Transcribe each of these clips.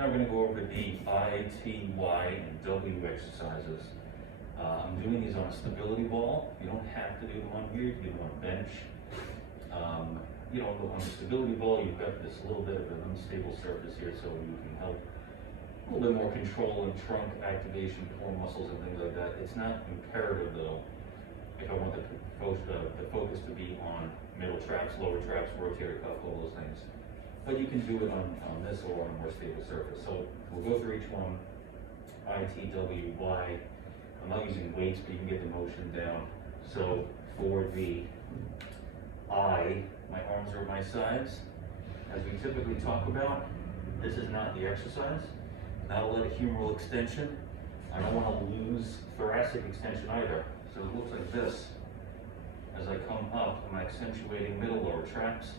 Now we're going to go over the I, T, Y, and W exercises. I'm doing these on a stability ball. You don't have to do them on here, you can do them on a bench. You know, on the stability ball, you've got this little bit of an unstable surface here, so you can help a little bit more control in trunk activation, core muscles, and things like that. It's not imperative though, if I want the focus to be on middle traps, lower traps, rotator cuff, all those things. But you can do it on this or on a more stable surface. So we'll go through each one. I, T, W, Y. I'm not using weights, but you can get the motion down. So for the I, my arms are at my sides. As we typically talk about, this is not the exercise. Not a lot of humeral extension. I don't want to lose thoracic extension either. So it looks like this. As I come up, I'm accentuating middle lower traps.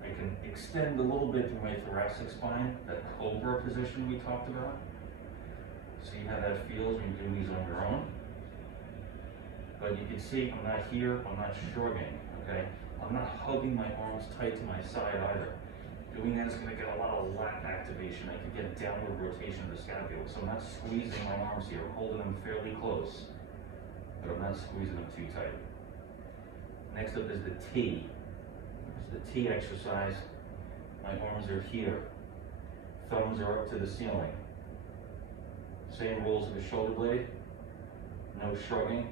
I can extend a little bit through my thoracic spine, that cobra position we talked about. See how that feels when you do these on your own. But you can see I'm not here, I'm not shrugging, okay? I'm not hugging my arms tight to my side either. Doing that is going to get a lot of lat activation. I could get a downward rotation of the scapula. So I'm not squeezing my arms here. I'm holding them fairly close, but I'm not squeezing them too tight. Next up is the T. This is the T exercise. My arms are here. Thumbs are up to the ceiling. Same rules of the shoulder blade. No shrugging.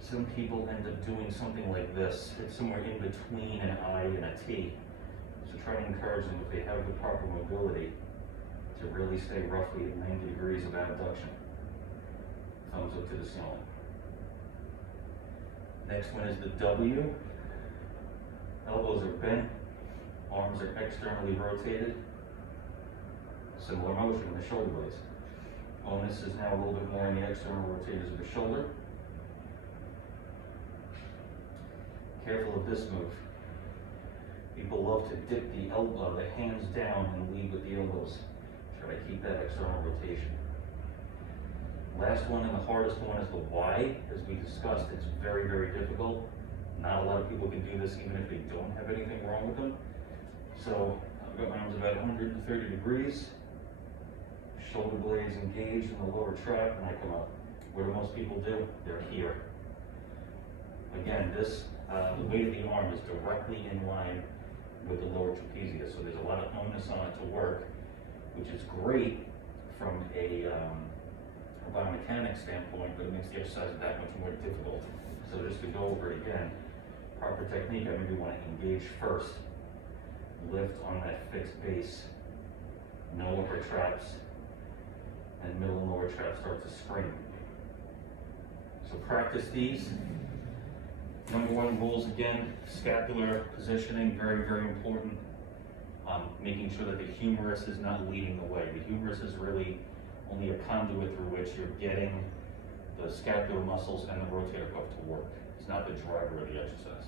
Some people end up doing something like this. It's somewhere in between an I and a T. So try to encourage them, if they have the proper mobility, to really stay roughly at 90 degrees of abduction. Thumbs up to the ceiling. Next one is the W. Elbows are bent, arms are externally rotated. Similar motion in the shoulder blades. Onus is now a little bit more in the external rotators of the shoulder. Careful of this move. People love to dip the hands down and lead with the elbows. Try to keep that external rotation. Last one and the hardest one is the Y. As we discussed, it's very, very difficult. Not a lot of people can do this even if they don't have anything wrong with them. So I've got my arms about 130 degrees. Shoulder blades engaged in the lower trap, and I come up. What do most people do? They're here. Again, this the weight of the arm is directly in line with the lower trapezius, so there's a lot of onus on it to work, which is great from a biomechanics standpoint, but it makes the exercise that much more difficult. So just to go over it again, proper technique, I maybe want to engage first, lift on that fixed base, no upper traps, and middle and lower traps start to scream. So practice these. Number one rules again, scapular positioning, very, very important. Making sure that the humerus is not leading the way. The humerus is really only a conduit through which you're getting the scapular muscles and the rotator cuff to work. It's not the driver of the exercise.